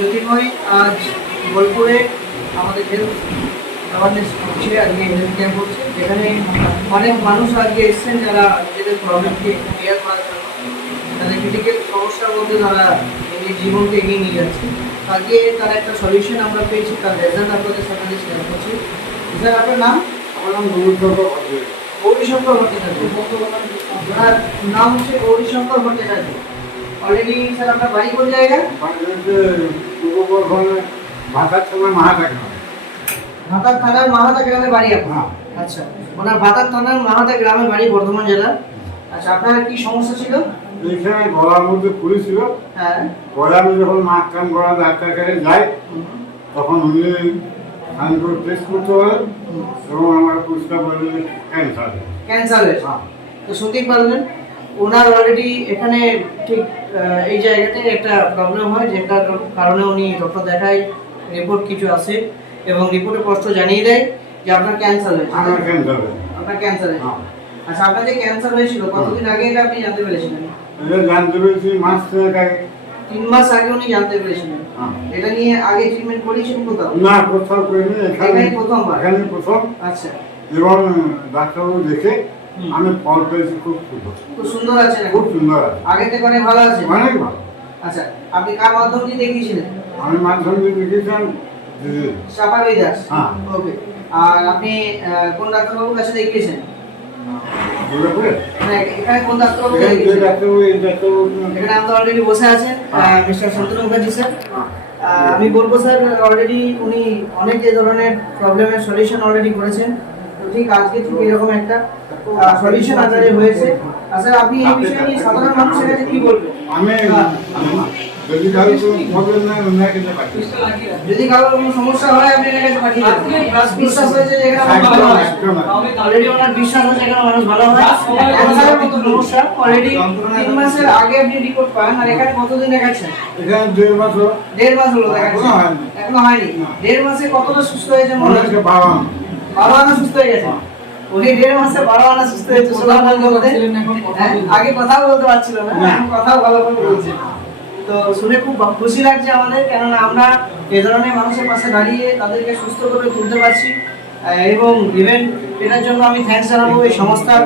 জ্যোতির্ময় আজ বোলপুরে আমাদের হেলথ অ্যাওয়ারনেস হচ্ছে, আজকে হেলথ ক্যাম্প হচ্ছে, যেখানে অনেক মানুষ আজকে এসেছেন যারা নিজেদের প্রবলেমকে ক্লিয়ার করার জন্য, তাদের ক্রিটিক্যাল সমস্যার মধ্যে তারা নিজের জীবনকে এগিয়ে নিয়ে যাচ্ছে। আজকে তার একটা সলিউশন আমরা পেয়েছি, তার রেজাল্ট আপনাদের সাথে শেয়ার করছি। স্যার, আপনার নাম? আমার নাম গৌরীশঙ্কর ভট্টাচার্য। আপনার নাম হচ্ছে গৌরীশঙ্কর ভট্টাচার্য। অলরেডি স্যার আপনার বাড়ি কোন জায়গায়? ভাতার সময় মাহাটা ভাতার থানার মাহাতা গ্রামে বাড়ি আপনার? আচ্ছা, ওনার ভাতার থানার মাহাতা গ্রামে বাড়ি, বর্ধমান জেলা। আচ্ছা, আপনার কি সমস্যা ছিল? এইখানে গলার মধ্যে ফুলি ছিল। হ্যাঁ, পরে আমি যখন নাক কান গলা ডাক্তার কাছে যাই, তখন উনি টেস্ট করতে বলেন এবং আমার পুরস্কার বললেন ক্যান্সার। ক্যান্সারের? তো শুনতেই পারলেন, ওনার অলরেডি এখানে ঠিক এই জায়গাতে একটা প্রবলেম হয়, যেটার কারণে উনি ডক্টর দেখায়, রিপোর্ট কিছু আসে এবং রিপোর্টে স্পষ্ট জানিয়ে দেয় যে আপনার ক্যান্সার হয়েছে। আমার ক্যান্সার। আপনার ক্যান্সার হয়েছে? আচ্ছা, আপনার যে ক্যান্সার হয়েছিল কতদিন আগে এটা আপনি জানতে পেরেছিলেন? এটা জানতে পেরেছি মাস 3 আগে। 3 মাস আগে উনি জানতে পেরেছিলেন। এটা নিয়ে আগে ট্রিটমেন্ট করেছেন কোথাও? না, কোথাও করিনি, এখানে প্রথমবার? এখানে প্রথম। আচ্ছা, এবং ডাক্তারবাবু দেখে আমি ফল পেয়েছি, খুব সুন্দর। খুব সুন্দর আছে না? খুব সুন্দর আছে, আগে থেকে অনেক ভালো আছে? অনেক ভালো। আচ্ছা, আপনি কার মাধ্যম দিয়ে দেখিয়েছিলেন? আমি মাধ্যম দিয়ে দেখেছিলাম সাপারি দাস। হ্যাঁ। ওকে। আর আপনি কোন ডাক্তারবাবুর কাছে দেখিয়েছেন? এখানে কোন ডাক্তারবাবু দেখিয়েছেন? এখানে আমরা অলরেডি বসে আছেন মিস্টার শান্তনু মুখার্জি স্যার। আমি বলবো স্যার, অলরেডি উনি অনেক যে ধরনের প্রবলেমের সলিউশন অলরেডি করেছেন, তো ঠিক আজকে ঠিক এরকম একটা সলিউশন আকারে হয়েছে। স্যার, আপনি এই বিষয়ে নিয়ে সাধারণ মানুষের কাছে কি বলবেন? যদি কারো কোনো প্রবলেম নাই, ওনার কাছে পাঠিয়ে যদি কারোর কোনো সমস্যা হয় আপনি এর কাছে পাঠিয়ে দেন। প্লাস বিশ্বাস হয়েছে যে এখানে মানুষ ভালো হয়। অলরেডি ওনার বিশ্বাস হয়েছে এখানে মানুষ ভালো হয়। ক্যান্সারের মতো সমস্যা অলরেডি 3 মাসের আগে আপনি রিপোর্ট পান, আর এখানে কতদিন দেখাচ্ছেন? এখানে 1.5 মাস হলো। 1.5 মাস হলো দেখাচ্ছেন? এখনো হয়নি। 1.5 মাসে কতটা সুস্থ হয়েছে মনে হচ্ছে? 12 আনা সুস্থ হয়ে গেছে। উনি 1.5 মাসে 12 আনা সুস্থ হয়েছে। আগে কথা বলতে পারছিল না, এখন কথা ভালো করে বলছে। তো শুনে খুব খুশি লাগছে আমাদের, কেননা আমরা এই ধরনের মানুষের পাশে দাঁড়িয়ে তাদেরকে সুস্থ করে তুলতে পারছি। এবং ইভেন এটার জন্য আমি থ্যাঙ্কস জানাবো এই সংস্থার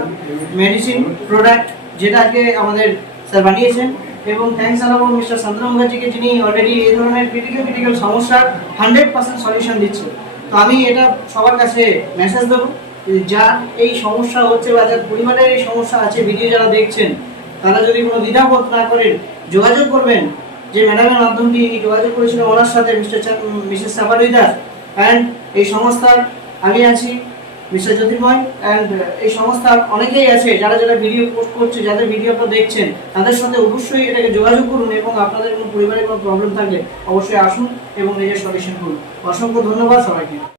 মেডিসিন প্রোডাক্ট যেটাকে আমাদের স্যার বানিয়েছেন, এবং থ্যাঙ্কস জানাবো মিস্টার শান্তনু মুখার্জিকে, যিনি অলরেডি এই ধরনের ক্রিটিক্যাল সমস্যার 100% সলিউশন দিচ্ছে। তো আমি এটা সবার কাছে মেসেজ দেবো, যার এই সমস্যা হচ্ছে বা যার পরিবারের এই সমস্যা আছে, ভিডিও যারা দেখছেন তারা যদি কোনো দ্বিধাবোধ না করেন, যোগাযোগ করবেন। যে ম্যাডামের মাধ্যম দিয়ে যোগাযোগ করেছিলেন ওনার সাথে, মিসেস সাপারি দাস, অ্যান্ড এই সংস্থার আমি আছি মিস্টার জ্যোতির্ময়, অ্যান্ড এই সংস্থার অনেকেই আছে যারা যারা ভিডিও পোস্ট করছে, যাদের ভিডিও আপনারা দেখছেন, তাদের সাথে অবশ্যই এটাকে যোগাযোগ করুন, এবং আপনাদের কোনো পরিবারের কোনো প্রবলেম থাকলে অবশ্যই আসুন এবং নিজের সলিউশন করুন। অসংখ্য ধন্যবাদ সবাইকে।